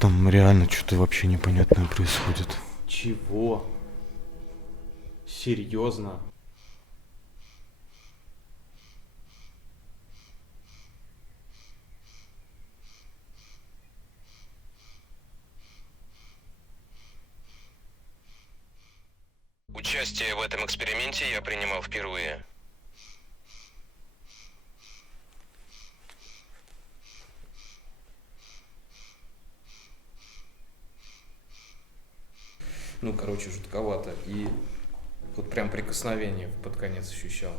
там реально что-то вообще непонятное происходит. Чего? Серьезно? Участие в этом эксперименте я принимал впервые. Ну, короче, жутковато. И вот прям прикосновение под конец ощущал.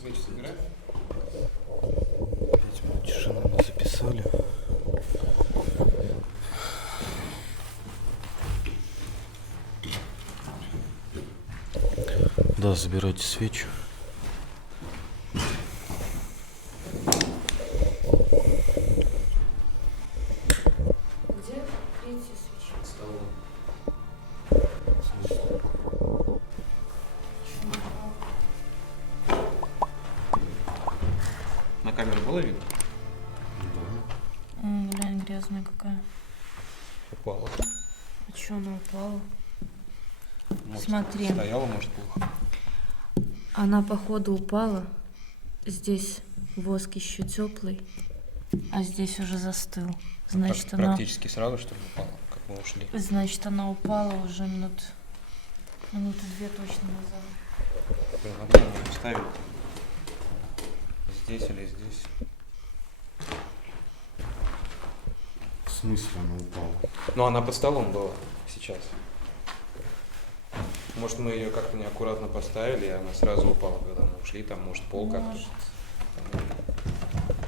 Свечи собирай. 5 минут тишины мы записали. Да, забирайте свечи. Где третья свеча? Столом. На камеру было видно? Глянь, грязная какая. Упала. А чё она упала? Может, Смотри. Стояла, может, плохо. Она, походу, упала. Здесь воск еще теплый, а здесь уже застыл. Значит, она... Практически сразу, что ли, упала, как мы ушли. Значит, она упала уже минуты 2 точно назад. Блин, одну мы поставили. Здесь или здесь? В смысле она упала? Ну, она под столом была сейчас. Может, мы ее как-то неаккуратно поставили, и она сразу упала, когда мы ушли. Там, может, пол как-то. Может.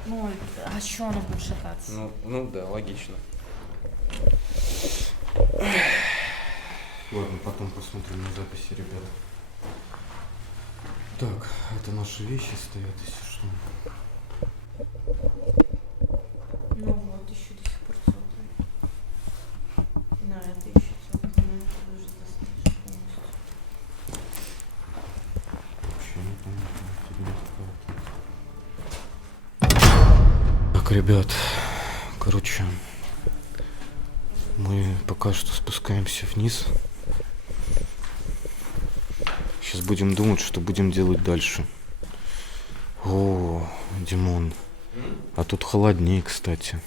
Ну, а что она будет шататься? Ну да, логично. Ладно, потом посмотрим на записи, ребят. Так, это наши вещи стоят, если что. Ну вот, еще до сих пор теплый. Да, это еще теплый, но это уже застывший полностью. Вообще непонятно, фигня какая-то. Так, ребят, короче, мы пока что спускаемся вниз. Сейчас будем думать, что будем делать дальше. О, Димон, а тут холоднее, кстати.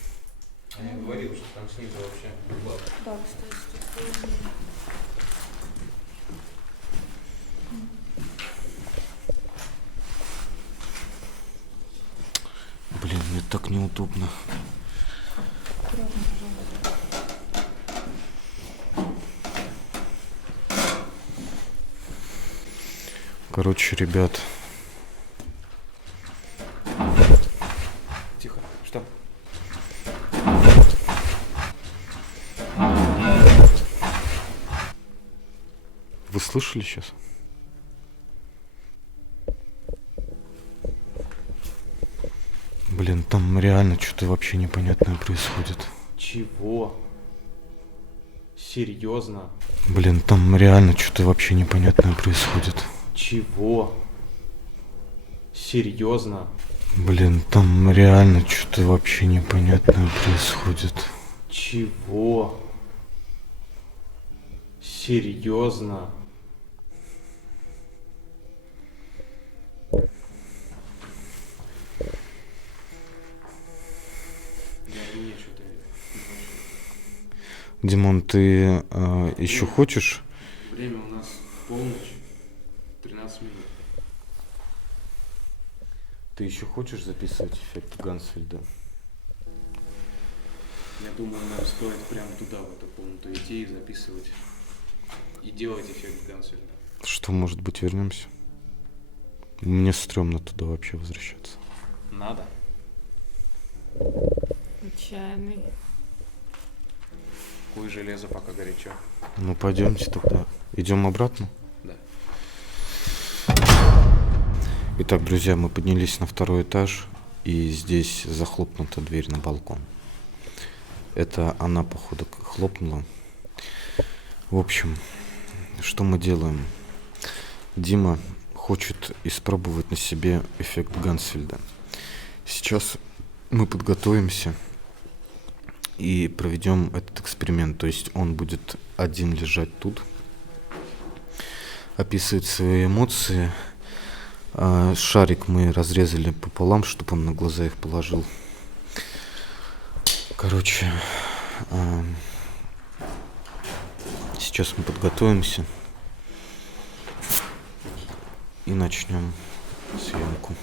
Я говорил, что там снизу вообще было. Да, кстати, тут холоднее. Блин, мне так неудобно. Короче, ребят, Тихо. Что? вы слышали сейчас? Блин, там реально что-то вообще непонятное происходит. Чего? Серьезно? Блин, там реально что-то вообще непонятное происходит. Чего? Серьезно? Блин, там реально что-то вообще непонятное происходит. Чего? Серьезно? Я не что-то. Димон, ты еще хочешь? Время у нас полночь, 13 минут. Ты еще хочешь записывать эффект Гансфельда? Я думаю, нам стоит прямо туда, в эту комнату идти и записывать. И делать эффект Гансфельда. Что, может быть, вернемся? Мне стрёмно туда вообще возвращаться. Надо. Отчаянный. Куй железо, пока горячо. Ну, пойдемте тогда. Идем обратно? Да. Итак, друзья, мы поднялись на второй этаж, и здесь захлопнута дверь на балкон. Это она, походу, хлопнула. В общем, что мы делаем? Дима хочет испробовать на себе эффект Гансфельда. Сейчас мы подготовимся и проведем этот эксперимент. То есть он будет один лежать тут, описывать свои эмоции. Шарик мы разрезали пополам, чтобы он на глаза их положил. Короче, сейчас мы подготовимся и начнем съемку.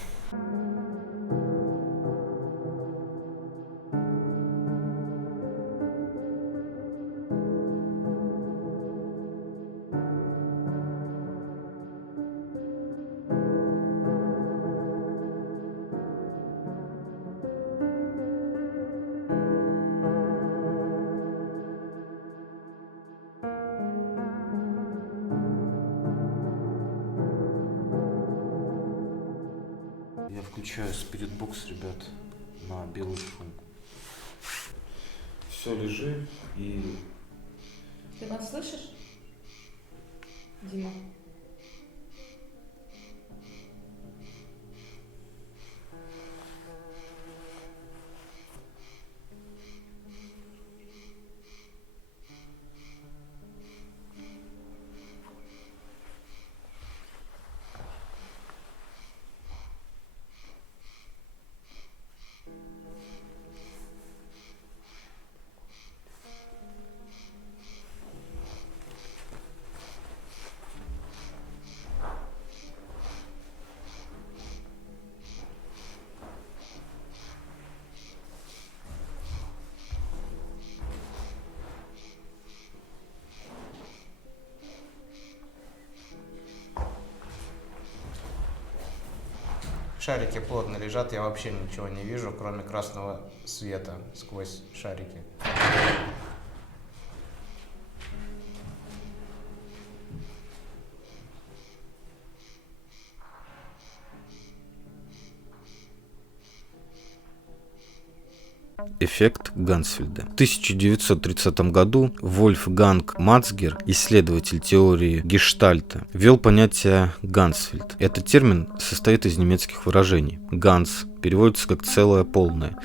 Я включаю спиритбокс, ребят, на белый шум. Все, лежи и... Ты нас слышишь, Дима? Шарики плотно лежат, я вообще ничего не вижу, кроме красного света сквозь шарики. Эффект Гансфельда. В 1930 году Вольфганг Мацгер, исследователь теории Гештальта, ввел понятие Гансфельд. Этот термин состоит из немецких выражений. Ганс переводится как целое, полное,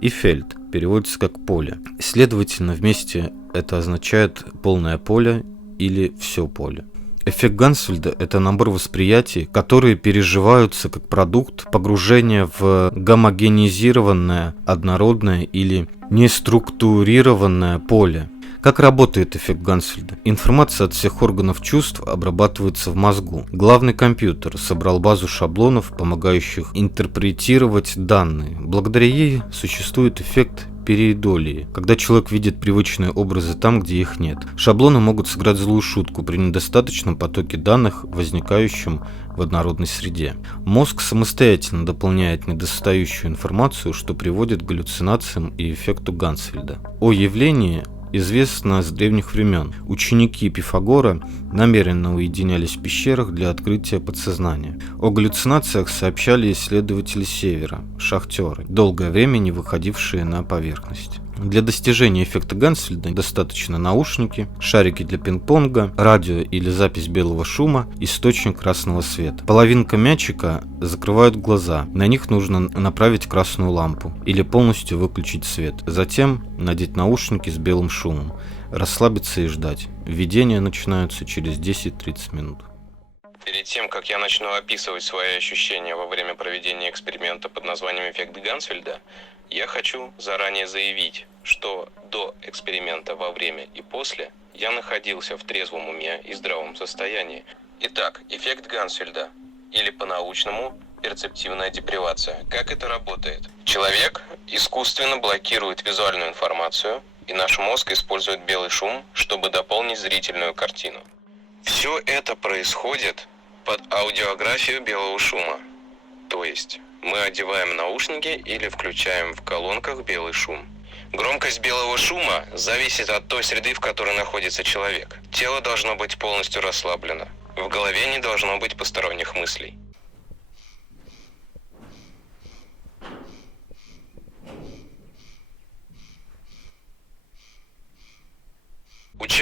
и фельд переводится как поле. Следовательно, вместе это означает полное поле или все поле. Эффект Гансфельда – это набор восприятий, которые переживаются как продукт погружения в гомогенизированное, однородное или неструктурированное поле. Как работает эффект Гансфельда? Информация от всех органов чувств обрабатывается в мозгу. Главный компьютер собрал базу шаблонов, помогающих интерпретировать данные. Благодаря ей существует эффект переидолии, когда человек видит привычные образы там, где их нет. Шаблоны могут сыграть злую шутку при недостаточном потоке данных, возникающем в однородной среде. Мозг самостоятельно дополняет недостающую информацию, что приводит к галлюцинациям и эффекту Гансфельда. О явлении известно с древних времен. Ученики Пифагора намеренно уединялись в пещерах для открытия подсознания. О галлюцинациях сообщали исследователи Севера, шахтеры, долгое время не выходившие на поверхность. Для достижения эффекта Гансфельда достаточно наушники, шарики для пинг-понга, радио или запись белого шума, источник красного света. Половинка мячика закрывают глаза, на них нужно направить красную лампу или полностью выключить свет. Затем надеть наушники с белым шумом, расслабиться и ждать. Видения начинаются через 10-30 минут. Перед тем, как я начну описывать свои ощущения во время проведения эксперимента под названием «Эффект Гансфельда», я хочу заранее заявить, что до эксперимента, во время и после я находился в трезвом уме и здравом состоянии. Итак, эффект Гансфельда, или по-научному перцептивная депривация. Как это работает? Человек искусственно блокирует визуальную информацию, и наш мозг использует белый шум, чтобы дополнить зрительную картину. Все это происходит под аудиографию белого шума, то есть мы одеваем наушники или включаем в колонках белый шум. Громкость белого шума зависит от той среды, в которой находится человек. Тело должно быть полностью расслаблено. В голове не должно быть посторонних мыслей.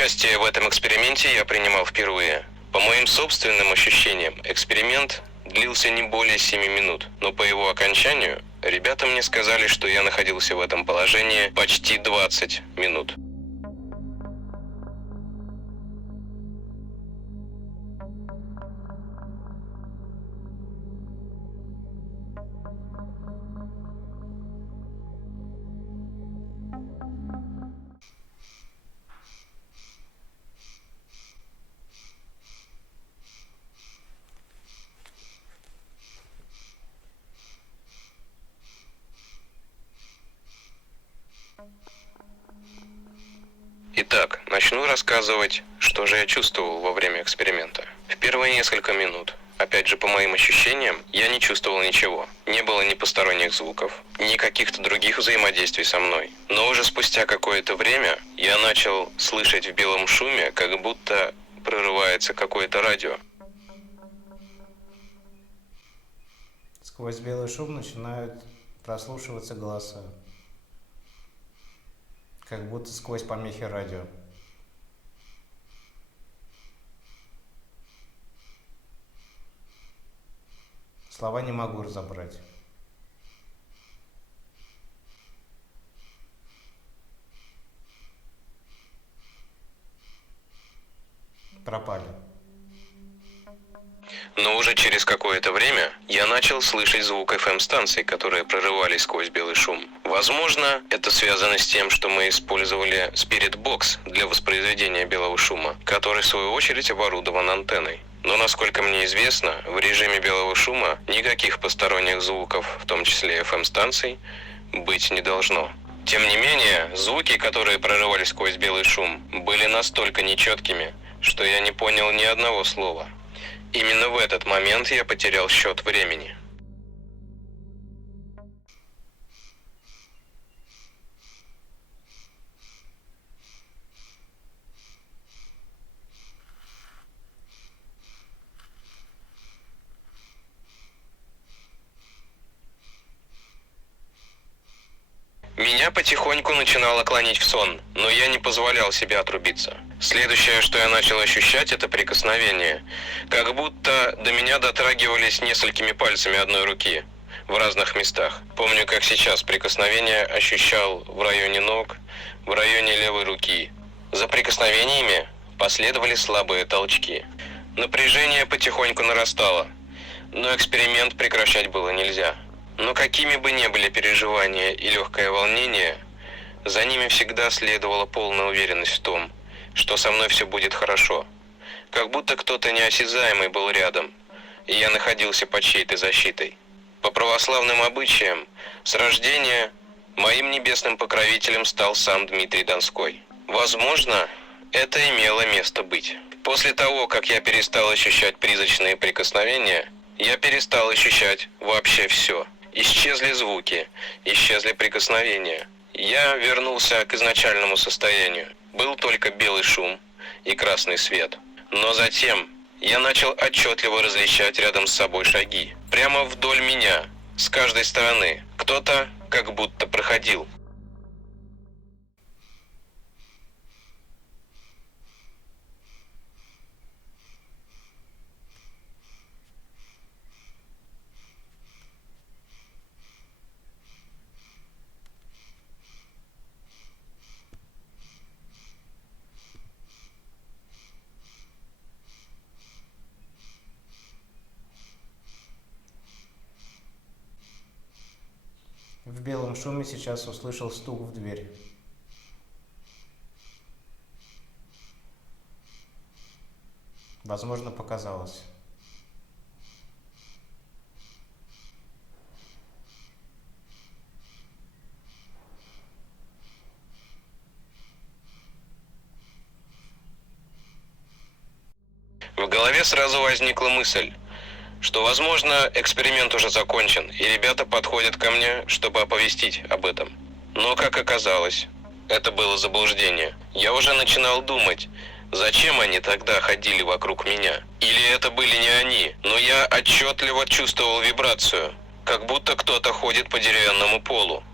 Участие в этом эксперименте я принимал впервые. По моим собственным ощущениям, эксперимент длился не более 7 минут, но по его окончанию ребята мне сказали, что я находился в этом положении почти 20 минут. Итак, начну рассказывать, что же я чувствовал во время эксперимента. В первые несколько минут, опять же по моим ощущениям, я не чувствовал ничего. Не было ни посторонних звуков, ни каких-то других взаимодействий со мной. Но уже спустя какое-то время я начал слышать в белом шуме, как будто прорывается какое-то радио. Сквозь белый шум начинают прослушиваться голоса. Как будто сквозь помехи радио. Слова не могу разобрать. Пропали. Но уже через какое-то время я начал слышать звук FM-станций, которые прорывались сквозь белый шум. Возможно, это связано с тем, что мы использовали Spirit Box для воспроизведения белого шума, который в свою очередь оборудован антенной. Но, насколько мне известно, в режиме белого шума никаких посторонних звуков, в том числе FM-станций, быть не должно. Тем не менее, звуки, которые прорывались сквозь белый шум, были настолько нечеткими, что я не понял ни одного слова. Именно в этот момент я потерял счет времени. Меня потихоньку начинало клонить в сон, но я не позволял себе отрубиться. Следующее, что я начал ощущать, это прикосновение. Как будто до меня дотрагивались несколькими пальцами одной руки в разных местах. Помню, как сейчас прикосновение ощущал в районе ног, в районе левой руки. За прикосновениями последовали слабые толчки. Напряжение потихоньку нарастало, но эксперимент прекращать было нельзя. Но какими бы ни были переживания и легкое волнение, за ними всегда следовала полная уверенность в том, что со мной все будет хорошо. Как будто кто-то неосязаемый был рядом, и я находился под чьей-то защитой. По православным обычаям, с рождения моим небесным покровителем стал сам Дмитрий Донской. Возможно, это имело место быть. После того, как я перестал ощущать призрачные прикосновения, я перестал ощущать вообще все. Исчезли звуки, исчезли прикосновения. Я вернулся к изначальному состоянию. Был только белый шум и красный свет. Но затем я начал отчетливо различать рядом с собой шаги. Прямо вдоль меня, с каждой стороны. Кто-то как будто проходил. В белом шуме сейчас услышал стук в дверь. Возможно, показалось. В голове сразу возникла мысль, что, возможно, эксперимент уже закончен, и ребята подходят ко мне, чтобы оповестить об этом. Но, как оказалось, это было заблуждение. Я уже начинал думать, зачем они тогда ходили вокруг меня. Или это были не они, но я отчетливо чувствовал вибрацию, как будто кто-то ходит по деревянному полу.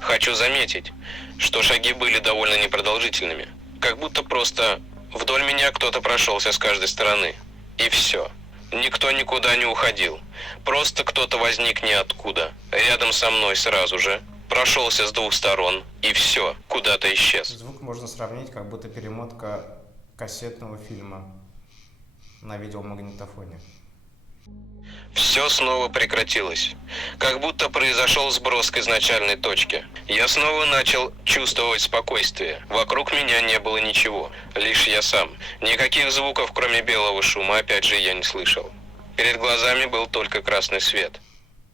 Хочу заметить, что шаги были довольно непродолжительными, как будто просто вдоль меня кто-то прошелся с каждой стороны. И все. Никто никуда не уходил. Просто кто-то возник ниоткуда. Рядом со мной сразу же. Прошелся с двух сторон. И все. Куда-то исчез. Звук можно сравнить, как будто перемотка кассетного фильма на видеомагнитофоне. Все снова прекратилось. Как будто произошел сброс к изначальной точке. Я снова начал чувствовать спокойствие. Вокруг меня не было ничего. Лишь я сам. Никаких звуков, кроме белого шума, опять же, я не слышал. Перед глазами был только красный свет.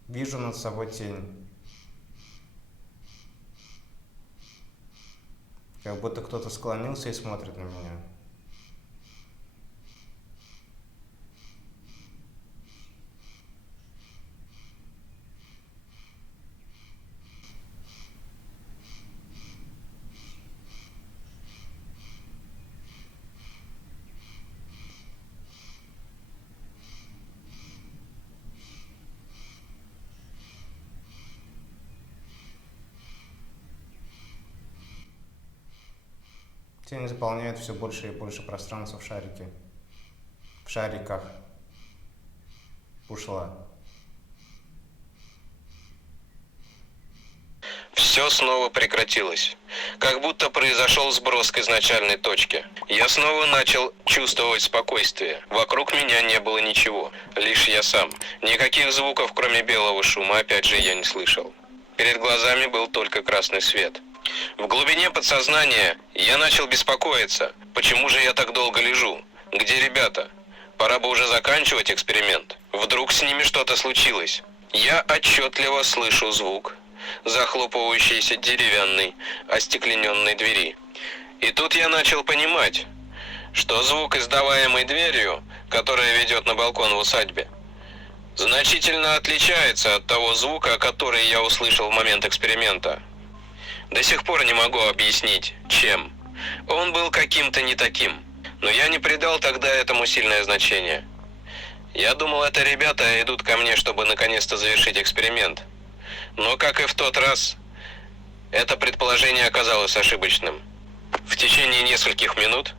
Вижу над собой тень. Как будто кто-то склонился и смотрит на меня. Тень заполняет все больше и больше пространства в шарике. В шариках. Ушла. Все снова прекратилось. Как будто произошел сброс к изначальной точке. Я снова начал чувствовать спокойствие. Вокруг меня не было ничего. Лишь я сам. Никаких звуков, кроме белого шума, опять же, я не слышал. Перед глазами был только красный свет. В глубине подсознания я начал беспокоиться. Почему же я так долго лежу? Где ребята? Пора бы уже заканчивать эксперимент. Вдруг с ними что-то случилось. Я отчетливо слышу звук захлопывающейся деревянной, остеклененной двери. И тут я начал понимать, что звук, издаваемый дверью, которая ведет на балкон в усадьбе, значительно отличается от того звука, который я услышал в момент эксперимента. До сих пор не могу объяснить, чем. Он был каким-то не таким, но я не придал тогда этому сильное значение. Я думал, это ребята идут ко мне, чтобы наконец-то завершить эксперимент. Но, как и в тот раз, это предположение оказалось ошибочным. В течение нескольких минут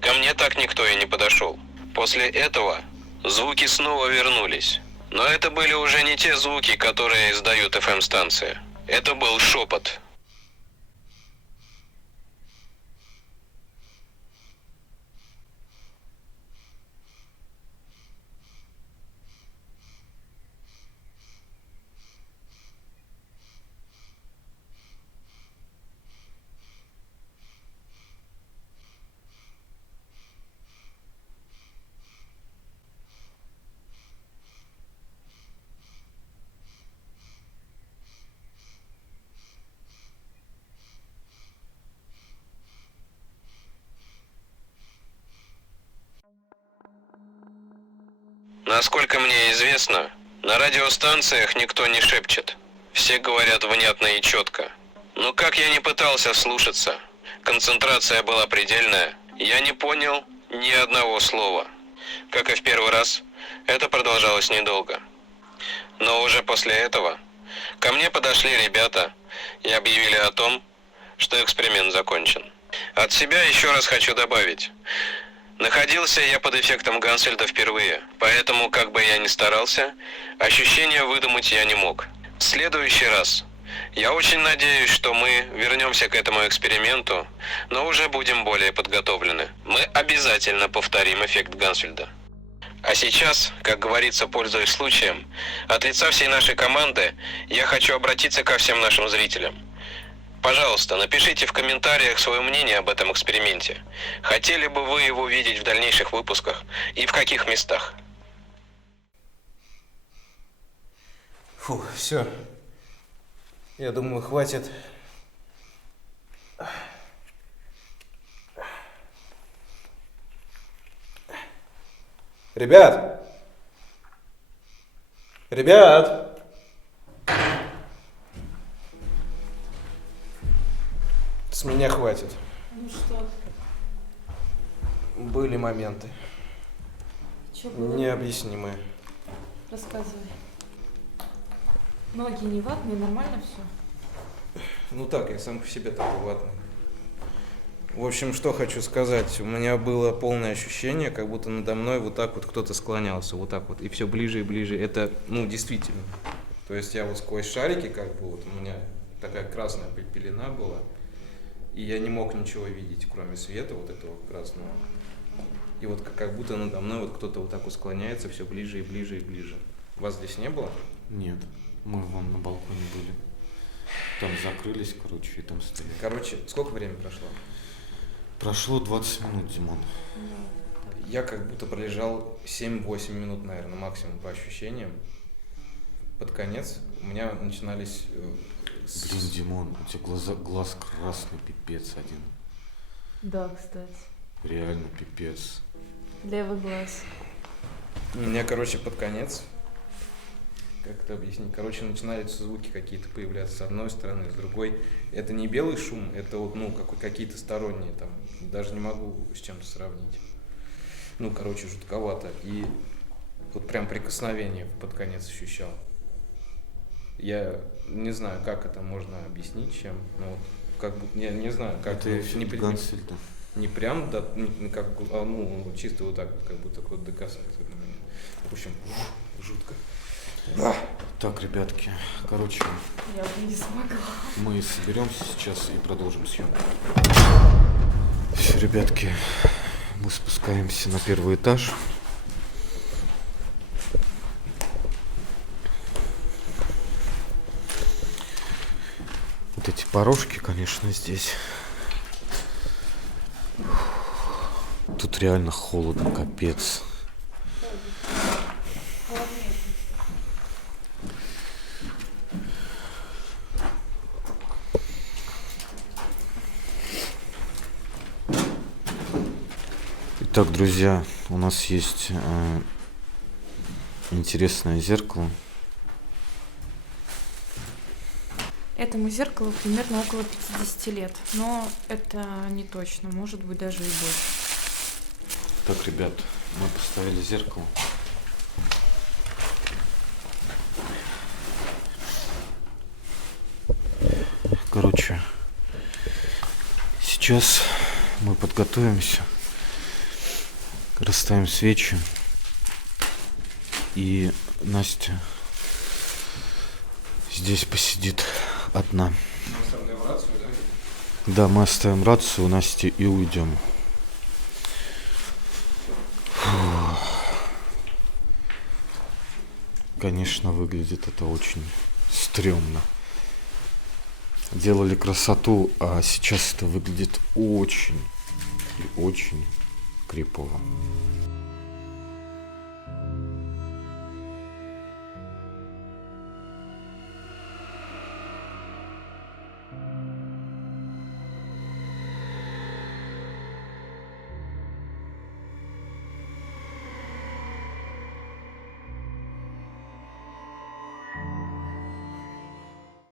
ко мне так никто и не подошел. После этого звуки снова вернулись. Но это были уже не те звуки, которые издают FM-станции. Это был шепот. Насколько мне известно, на радиостанциях никто не шепчет. Все говорят внятно и четко. Но как я ни пытался вслушаться, концентрация была предельная. Я не понял ни одного слова. Как и в первый раз, это продолжалось недолго. Но уже после этого ко мне подошли ребята и объявили о том, что эксперимент закончен. От себя еще раз хочу добавить. Находился я под эффектом Гансфельда впервые, поэтому, как бы я ни старался, ощущения выдумать я не мог. В следующий раз я очень надеюсь, что мы вернемся к этому эксперименту, но уже будем более подготовлены. Мы обязательно повторим эффект Гансфельда. А сейчас, как говорится, пользуясь случаем, от лица всей нашей команды я хочу обратиться ко всем нашим зрителям. Пожалуйста, напишите в комментариях свое мнение об этом эксперименте. Хотели бы вы его видеть в дальнейших выпусках и в каких местах? Фу, все. Я думаю, хватит. Ребят! Ребят! С меня хватит. Ну что? Были моменты. Что было? Необъяснимые. Рассказывай. Ноги не ватные, нормально все? Ну так, я сам по себе такой ватный. В общем, что хочу сказать. У меня было полное ощущение, как будто надо мной вот так вот кто-то склонялся, вот так вот, и все ближе и ближе. Это, ну, действительно. То есть я вот сквозь шарики, как бы, вот у меня такая красная пелена была, и я не мог ничего видеть, кроме света вот этого красного. И вот как будто надо мной вот кто-то вот так вот склоняется все ближе и ближе и ближе. Вас здесь не было? Нет, мы вон на балконе были. Там закрылись, короче, и там стояли. Короче, сколько времени прошло? Прошло 20 минут, Димон. Я как будто пролежал 7-8 минут, наверное, максимум по ощущениям. Под конец у меня начинались... Блин, Димон, у тебя глаз красный, пипец один. Да, кстати. Реально пипец. Левый глаз. У меня, короче, под конец, как это объяснить, короче, начинаются звуки какие-то появляться с одной стороны, с другой. Это не белый шум, это вот, ну, какие-то сторонние там, даже не могу с чем-то сравнить. Ну, короче, жутковато. И вот прям прикосновение под конец ощущал. Я не знаю, как это можно объяснить, чем, но вот, как бы, я не знаю, как Это эффект Гансфельда. не прям, да, как, ну, чисто вот так, как будто кто-то докасается до меня. В общем, жутко. Так, ребятки, короче, Я бы не смогла. мы соберемся сейчас и продолжим съемку. Все, ребятки, мы спускаемся на первый этаж. Вот эти порожки, конечно, здесь. Тут реально холодно, капец. Итак, друзья, у нас есть интересное зеркало. Этому зеркалу примерно около 50 лет, но это не точно, может быть даже и больше. Так, ребят, мы поставили зеркало. Короче, сейчас мы подготовимся, расставим свечи, и Настя здесь посидит одна. Да, мы оставим рацию у Насти и уйдем. Конечно, выглядит это очень стрёмно. Делали красоту, а сейчас это выглядит очень и очень крипово.